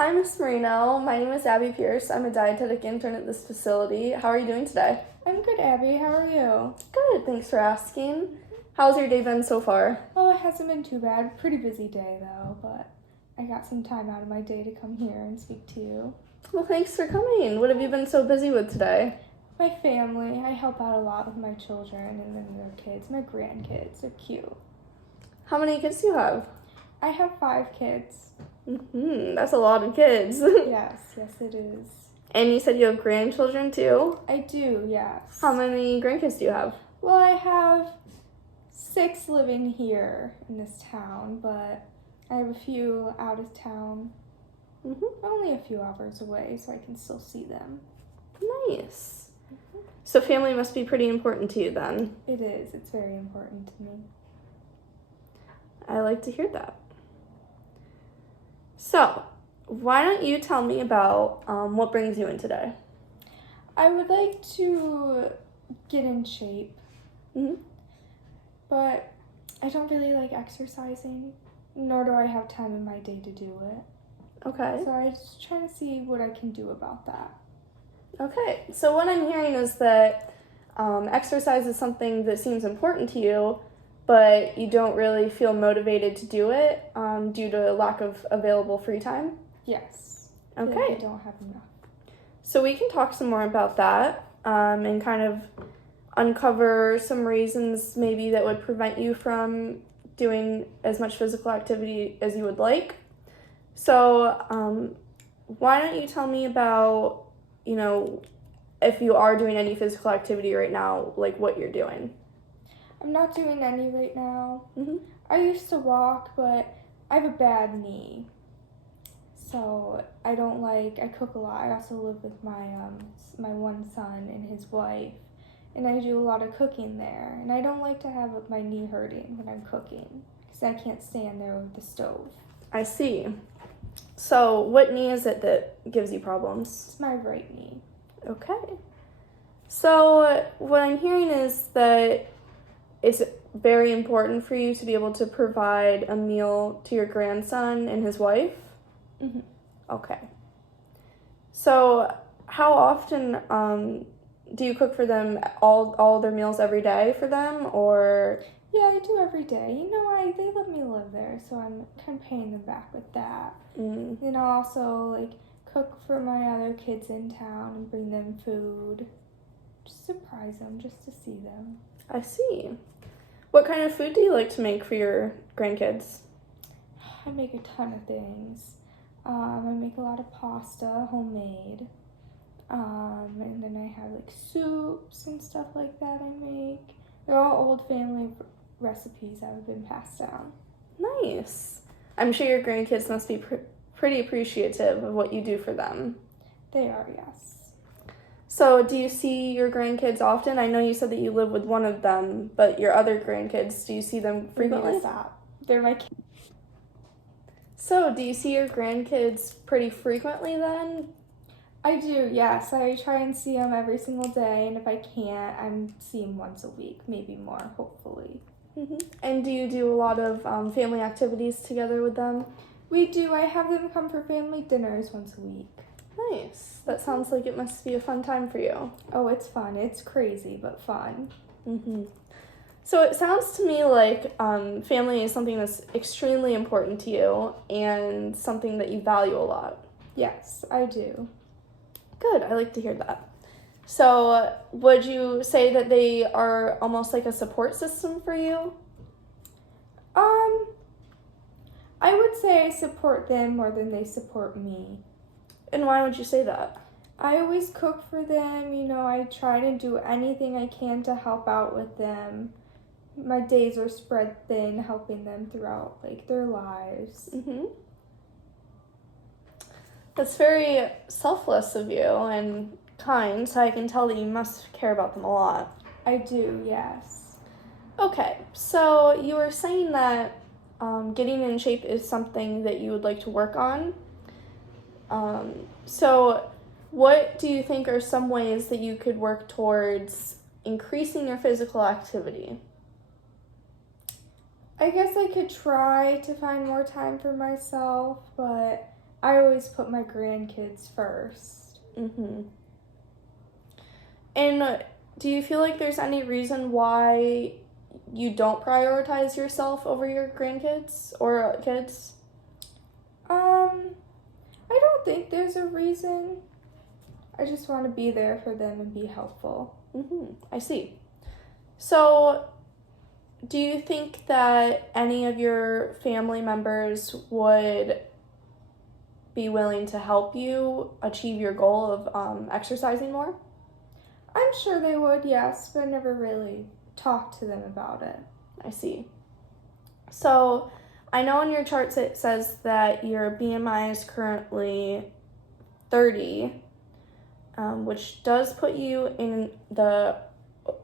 Hi, Miss Marino. My name is Abby Pierce. I'm a dietetic intern at this facility. How are you doing today? I'm good, Abby. How are you? Good, thanks for asking. How's your day been so far? Oh, it hasn't been too bad. Pretty busy day, though, but I got some time out of my day to come here and speak to you. Well, thanks for coming. What have you been so busy with today? My family. I help out a lot with my children and then their kids, my grandkids. They're cute. How many kids do you have? I have 5 kids. That's a lot of kids. Yes, it is. And you said you have grandchildren too? I do, yes. How many grandkids do you have? Well, I have 6 living here in this town, but I have a few out of town. Only a few hours away, so I can still see them. Nice. So family must be pretty important to you then. It is. It's very important to me. I like to hear that. So, why don't you tell me about what brings you in today? I would like to get in shape, but I don't really like exercising, nor do I have time in my day to do it. Okay. So I'm just trying to see what I can do about that. Okay, so what I'm hearing is that exercise is something that seems important to you, but you don't really feel motivated to do it due to a lack of available free time? Yes. Okay. I don't have enough. So we can talk some more about that and kind of uncover some reasons maybe that would prevent you from doing as much physical activity as you would like. So why don't you tell me about, if you are doing any physical activity right now, like what you're doing? I'm not doing any right now. Mm-hmm. I used to walk, but I have a bad knee. So I cook a lot. I also live with my one son and his wife, and I do a lot of cooking there. And I don't like to have my knee hurting when I'm cooking because I can't stand there with the stove. I see. So what knee is it that gives you problems? It's my right knee. Okay. So what I'm hearing is that it's very important for you to be able to provide a meal to your grandson and his wife? Mm-hmm. Okay. So how often do you cook for them all their meals every day for them, or? Yeah, I do every day. They let me live there, so I'm kind of paying them back with that. Then I'll also cook for my other kids in town and bring them food. Just surprise them, just to see them. I see. What kind of food do you like to make for your grandkids? I make a ton of things. I make a lot of pasta, homemade. And then I have soups and stuff like that I make. They're all old family recipes that have been passed down. Nice. I'm sure your grandkids must be pretty appreciative of what you do for them. They are, yes. So do you see your grandkids often? I know you said that you live with one of them, but your other grandkids, do you see them frequently? They're my kids. So do you see your grandkids pretty frequently then? I do, yes. I try and see them every single day, and if I can't, I'm seeing once a week, maybe more, hopefully. And do you do a lot of family activities together with them? We do. I have them come for family dinners once a week. Nice. That sounds like it must be a fun time for you. Oh, it's fun. It's crazy, but fun. So it sounds to me like family is something that's extremely important to you and something that you value a lot. Yes, I do. Good. I like to hear that. So would you say that they are almost like a support system for you? I would say I support them more than they support me. And why would you say that? I always cook for them, I try to do anything I can to help out with them. My days are spread thin, helping them throughout, their lives. That's very selfless of you and kind, so I can tell that you must care about them a lot. I do, yes. Okay, so you were saying that getting in shape is something that you would like to work on. So what do you think are some ways that you could work towards increasing your physical activity? I guess I could try to find more time for myself, but I always put my grandkids first. Mm-hmm. And do you feel like there's any reason why you don't prioritize yourself over your grandkids or kids? I don't think there's a reason. I just want to be there for them and be helpful. Mm-hmm. I see. So, do you think that any of your family members would be willing to help you achieve your goal of exercising more? I'm sure they would, yes, but I never really talked to them about it. I see. So, I know in your charts it says that your BMI is currently 30, which does put you in the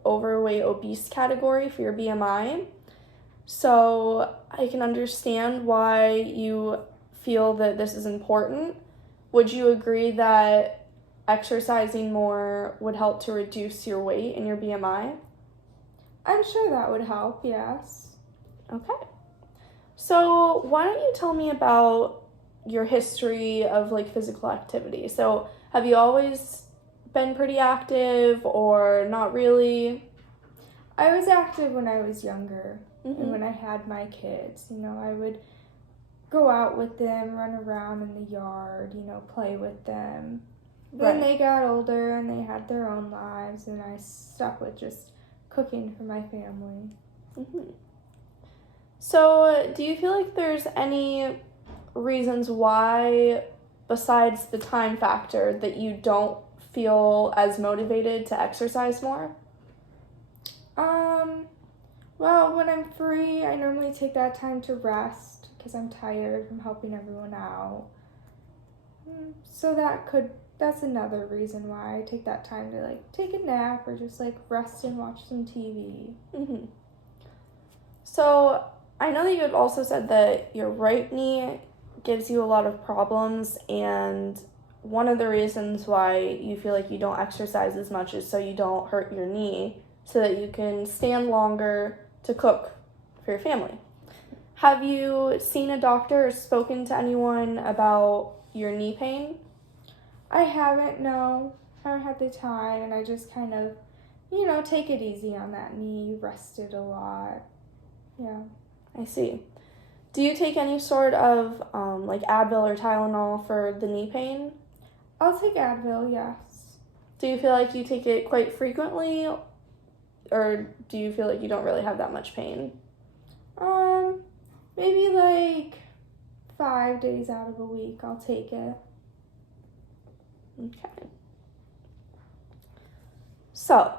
overweight obese category for your BMI. So I can understand why you feel that this is important. Would you agree that exercising more would help to reduce your weight and your BMI? I'm sure that would help, yes. Okay. So why don't you tell me about your history of like physical activity? So have you always been pretty active or not really? I was active when I was younger Mm-hmm. and when I had my kids. I would go out with them, run around in the yard, play with them. Then they got older and they had their own lives, and I stuck with just cooking for my family. Mm-hmm. So, do you feel like there's any reasons why, besides the time factor, that you don't feel as motivated to exercise more? Well, when I'm free, I normally take that time to rest because I'm tired from helping everyone out. So that's another reason why I take that time to take a nap or just rest and watch some TV. Mm-hmm. So, I know that you had also said that your right knee gives you a lot of problems, and one of the reasons why you feel like you don't exercise as much is so you don't hurt your knee, so that you can stand longer to cook for your family. Have you seen a doctor or spoken to anyone about your knee pain? I haven't, no. I haven't had the time, and I just kind of, take it easy on that knee, rest it a lot. Yeah. I see. Do you take any sort of Advil or Tylenol for the knee pain? I'll take Advil, yes. Do you feel like you take it quite frequently, or do you feel like you don't really have that much pain? Maybe 5 days out of a week I'll take it. Okay. So,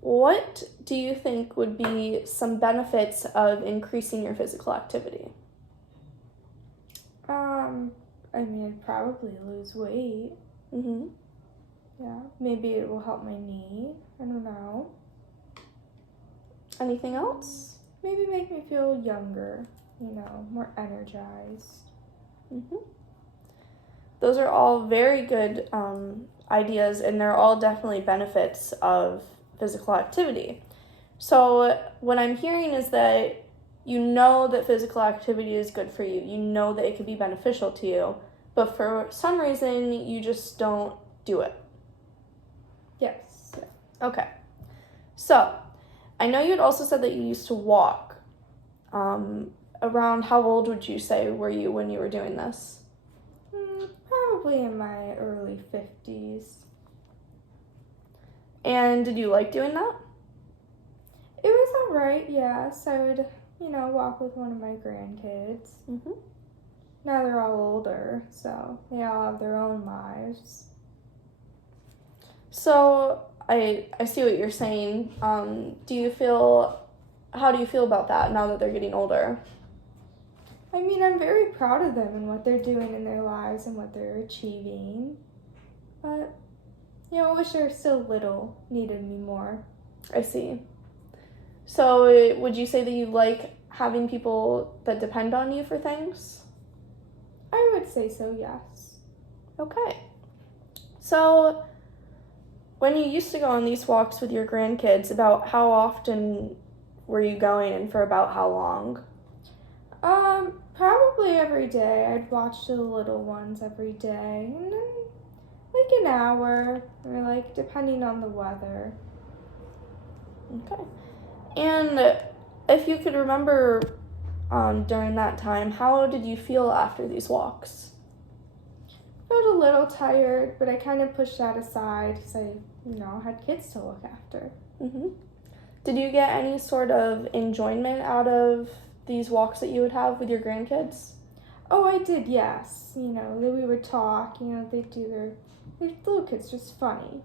what do you think would be some benefits of increasing your physical activity? I'd probably lose weight. Mm-hmm. Yeah, maybe it will help my knee. I don't know. Anything else? Maybe make me feel younger, more energized. Mm-hmm. Those are all very good ideas, and they're all definitely benefits of physical activity. So what I'm hearing is that you know that physical activity is good for you. You know that it could be beneficial to you, but for some reason you just don't do it. Yes. Okay. So, I know you had also said that you used to walk. Around how old would you say were you when you were doing this? Probably in my early 50s. And did you like doing that? It was alright, yes. I would, walk with one of my grandkids. Mm-hmm. Now they're all older, so they all have their own lives. So, I see what you're saying. How do you feel about that now that they're getting older? I'm very proud of them and what they're doing in their lives and what they're achieving. But, I wish they were still little, needed me more. I see. So, would you say that you like having people that depend on you for things? I would say so, yes. Okay. So, when you used to go on these walks with your grandkids, about how often were you going and for about how long? Probably every day. I'd watch the little ones every day. And then like an hour, or like depending on the weather. Okay. And if you could remember during that time, how did you feel after these walks? I felt a little tired, but I kind of pushed that aside because I, had kids to look after. Mm-hmm. Did you get any sort of enjoyment out of these walks that you would have with your grandkids? Oh, I did, yes. We would talk, they'd do their little kids just funny,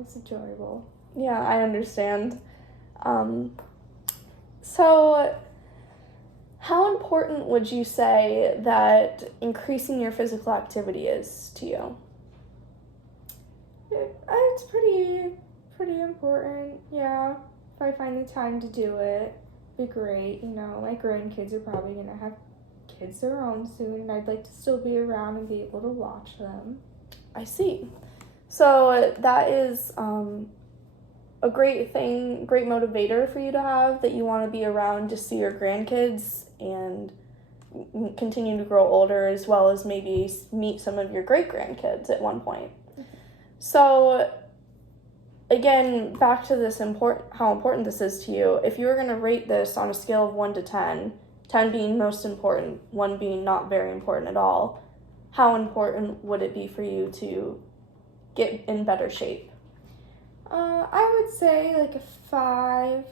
it's enjoyable. Yeah, I understand. So how important would you say that increasing your physical activity is to you? It's pretty important, yeah. If I find the time to do it, it'd be great. My grandkids are probably going to have kids their own soon, and I'd like to still be around and be able to watch them. I see. So that is a great thing, great motivator for you to have, that you want to be around to see your grandkids and continue to grow older, as well as maybe meet some of your great-grandkids at one point. So again, back to this how important this is to you. If you were going to rate this on a scale of 1 to 10, 10 being most important, 1 being not very important at all, how important would it be for you to get in better shape? I would say like a 5.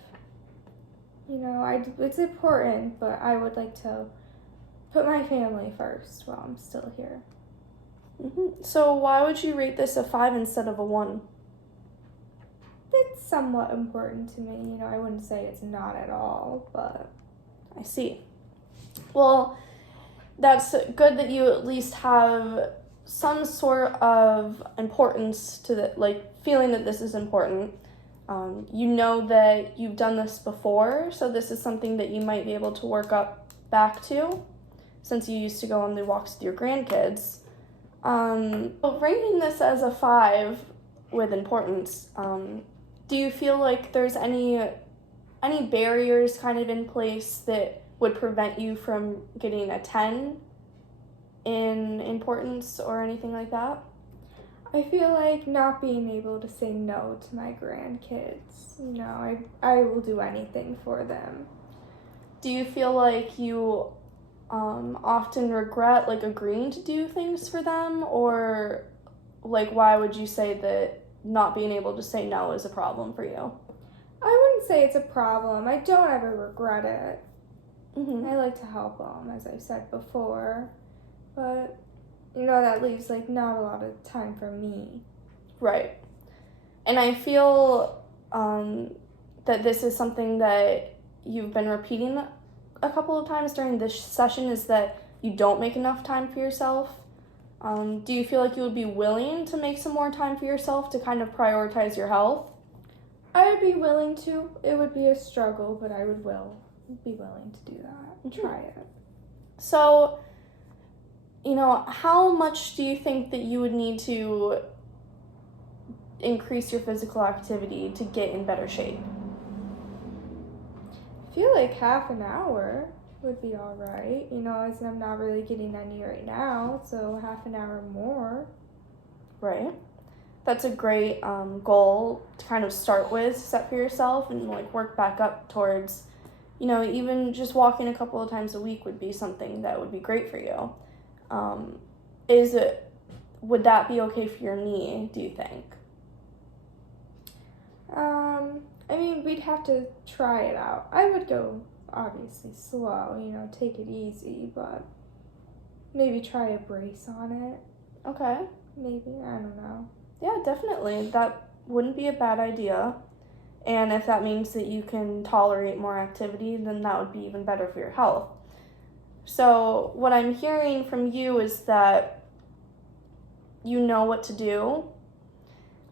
It's important, but I would like to put my family first while I'm still here. Mm-hmm. So why would you rate this a 5 instead of a 1? It's somewhat important to me. I wouldn't say it's not at all, but... I see. Well, that's good that you at least have some sort of importance to feeling that this is important. You know that you've done this before, so this is something that you might be able to work up back to, since you used to go on the walks with your grandkids. Ranking this as a 5 with importance, do you feel like there's any barriers kind of in place that would prevent you from getting a 10 in importance or anything like that? I feel like not being able to say no to my grandkids. I will do anything for them. Do you feel like you often regret agreeing to do things for them, or why would you say that not being able to say no is a problem for you? I wouldn't say it's a problem. I don't ever regret it. Mm-hmm. I like to help them, as I've said before, but that leaves not a lot of time for me. Right. And I feel that this is something that you've been repeating a couple of times during this session, is that you don't make enough time for yourself. Do you feel like you would be willing to make some more time for yourself to kind of prioritize your health? I would be willing to. It would be a struggle, but I would be willing to do that and try it. So, how much do you think that you would need to increase your physical activity to get in better shape? I feel like half an hour would be all right. As I'm not really getting any right now, so half an hour more. Right. That's a great goal to kind of start with, set for yourself, and work back up towards, even just walking a couple of times a week would be something that would be great for you. Would that be okay for your knee, do you think? We'd have to try it out. I would go obviously slow, take it easy, but maybe try a brace on it. Okay. Maybe, I don't know. Yeah, definitely. That wouldn't be a bad idea. And if that means that you can tolerate more activity, then that would be even better for your health. So what I'm hearing from you is that you know what to do,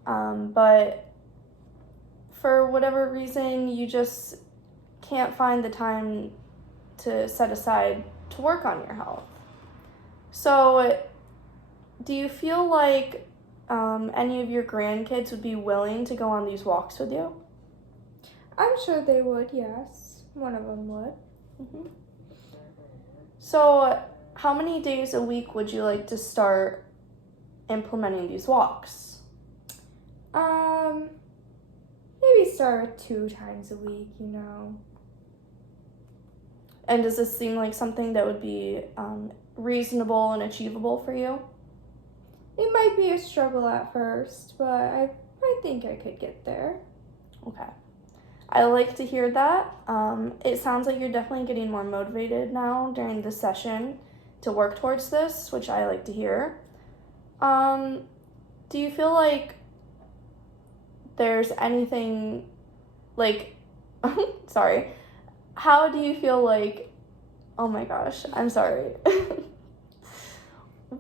but for whatever reason, you just can't find the time to set aside to work on your health. So do you feel like any of your grandkids would be willing to go on these walks with you? I'm sure they would, yes. One of them would. Mm-hmm. So, how many days a week would you like to start implementing these walks? Maybe start with 2 times a week, And does this seem like something that would be reasonable and achievable for you? It might be a struggle at first, but I think I could get there. Okay. I like to hear that. It sounds like you're definitely getting more motivated now during the session to work towards this, which I like to hear. Do you feel like there's anything, like, sorry, how do you feel like, oh my gosh, I'm sorry.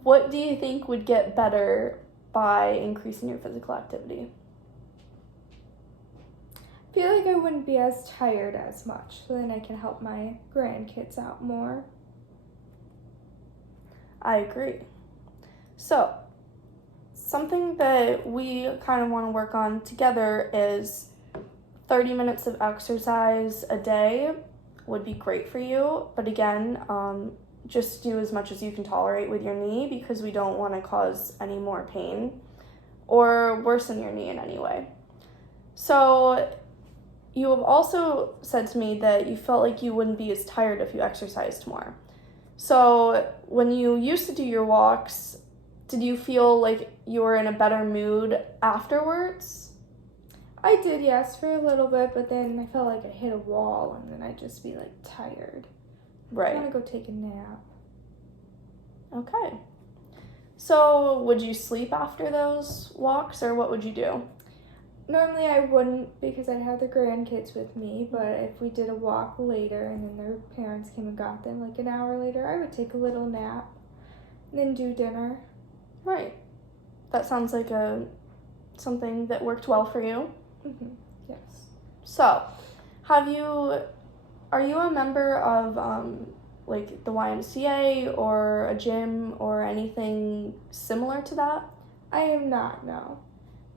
What do you think would get better by increasing your physical activity? I feel like I wouldn't be as tired as much, so then I can help my grandkids out more. I agree. So, something that we kind of want to work on together is 30 minutes of exercise a day would be great for you. But again, just do as much as you can tolerate with your knee because we don't want to cause any more pain or worsen your knee in any way. So, you have also said to me that you felt like you wouldn't be as tired if you exercised more. So, when you used to do your walks, did you feel like you were in a better mood afterwards? I did, yes, for a little bit, but then I felt like I hit a wall and then I'd just be like tired. Right. I want to go take a nap. Okay. So, would you sleep after those walks or what would you do? Normally I wouldn't because I'd have the grandkids with me, but if we did a walk later and then their parents came and got them like an hour later, I would take a little nap and then do dinner. Right. That sounds like something that worked well for you. Mm-hmm. Yes. So, are you a member of like the YMCA or a gym or anything similar to that? I am not, no.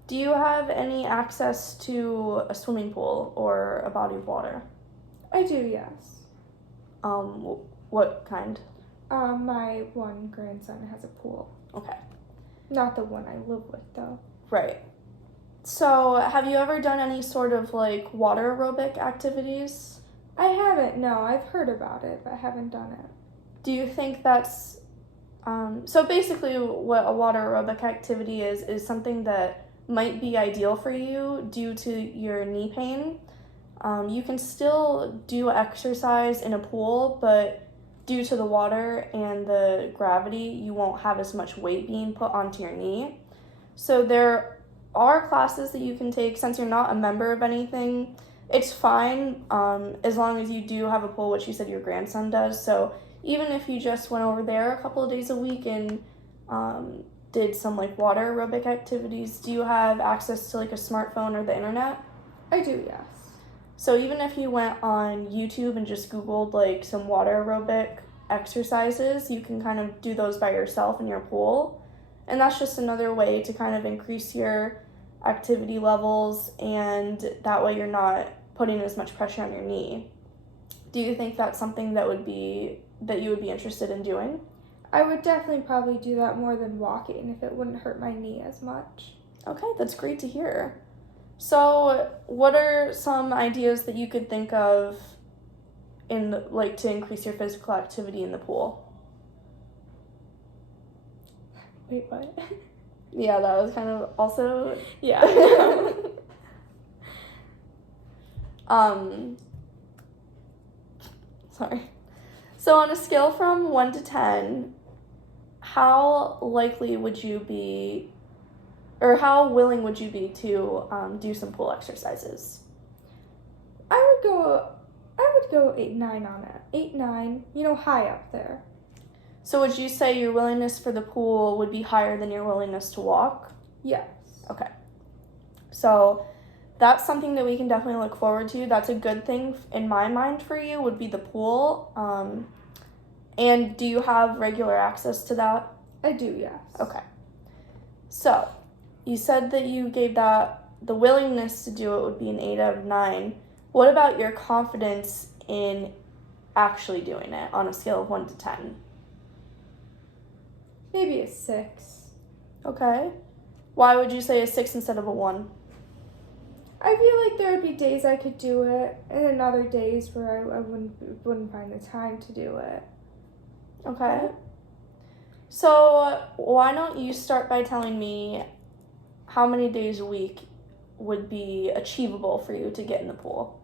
Do you have any access to a swimming pool or a body of water? I do, yes. What kind? My one grandson has a pool. Okay. Not the one I live with, though. Right. So, have you ever done any sort of like water aerobic activities? I haven't, no. I've heard about it, but I haven't done it. Do you think that's so basically what a water aerobic activity is something that might be ideal for you due to your knee pain. You can still do exercise in a pool, but due to the water and the gravity, you won't have as much weight being put onto your knee. So there are classes that you can take since you're not a member of anything. It's fine as long as you do have a pool, which you said your grandson does. So even if you just went over there a couple of days a week and did some like water aerobic activities, do you have access to like a smartphone or the internet? I do, yes. So even if you went on YouTube and just Googled like some water aerobic exercises, you can kind of do those by yourself in your pool. And that's just another way to kind of increase your activity levels, and that way you're not putting as much pressure on your knee. Do you think that's something that you would be interested in doing? I would definitely probably do that more than walking if it wouldn't hurt my knee as much. Okay, that's great to hear. So, what are some ideas that you could think of to increase your physical activity in the pool? Wait, what? Yeah, that was kind of also Yeah. Sorry. So on a scale from 1 to 10, how likely would you be, or how willing would you be to do some pool exercises? I would go 8-9 on it. 8-9, high up there. So would you say your willingness for the pool would be higher than your willingness to walk? Yes. Okay. So that's something that we can definitely look forward to. That's a good thing in my mind for you would be the pool. And do you have regular access to that? I do, yes. Okay. So you said that you gave that the willingness to do it would be an 8 out of 9. What about your confidence in actually doing it on a scale of 1 to 10? Maybe a 6. Okay. Why would you say a 6 instead of a 1? I feel like there would be days I could do it, and then other days where I wouldn't find the time to do it. Okay. So why don't you start by telling me how many days a week would be achievable for you to get in the pool?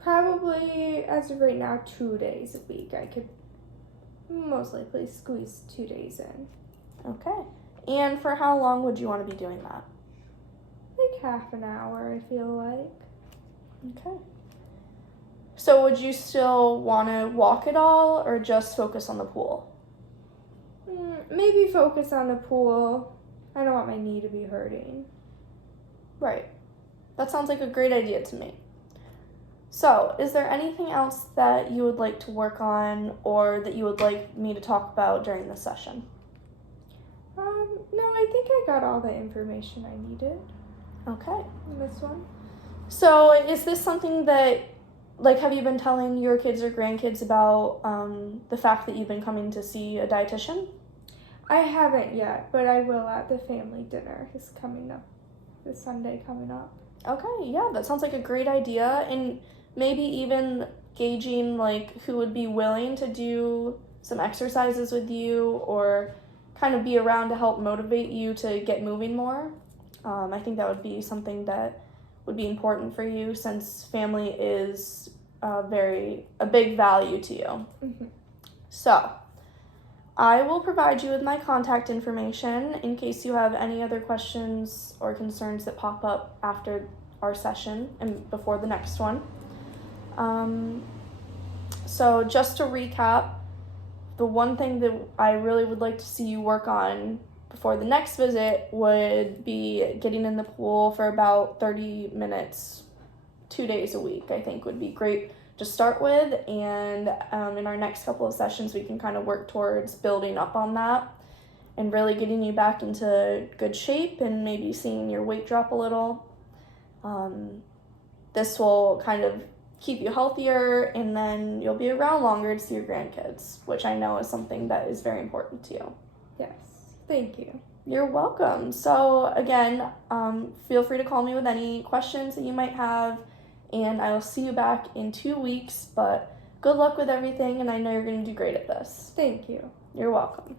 Probably, as of right now, 2 days a week. I could most likely squeeze 2 days in. Okay. And for how long would you want to be doing that? Like half an hour, I feel like. Okay. So would you still want to walk at all or just focus on the pool? Maybe focus on the pool. I don't want my knee to be hurting. Right. That sounds like a great idea to me. So, is there anything else that you would like to work on or that you would like me to talk about during this session? No, I think I got all the information I needed Okay. in this one. So, is this something that, like, have you been telling your kids or grandkids about the fact that you've been coming to see a dietitian? I haven't yet, but I will at the family dinner. It's coming up. This Sunday coming up. Okay, yeah, that sounds like a great idea. And maybe even gauging, like, who would be willing to do some exercises with you or kind of be around to help motivate you to get moving more. I think that would be something that would be important for you since family is a big value to you. Mm-hmm. So, I will provide you with my contact information in case you have any other questions or concerns that pop up after our session and before the next one. So just to recap, the one thing that I really would like to see you work on before the next visit would be getting in the pool for about 30 minutes, 2 days a week, I think would be great to start with. And in our next couple of sessions, we can kind of work towards building up on that and really getting you back into good shape and maybe seeing your weight drop a little. This will kind of keep you healthier, and then you'll be around longer to see your grandkids, which I know is something that is very important to you. Yes. Thank you. You're welcome. So again, feel free to call me with any questions that you might have, and I will see you back in 2 weeks, but good luck with everything, and I know you're going to do great at this. Thank you. You're welcome.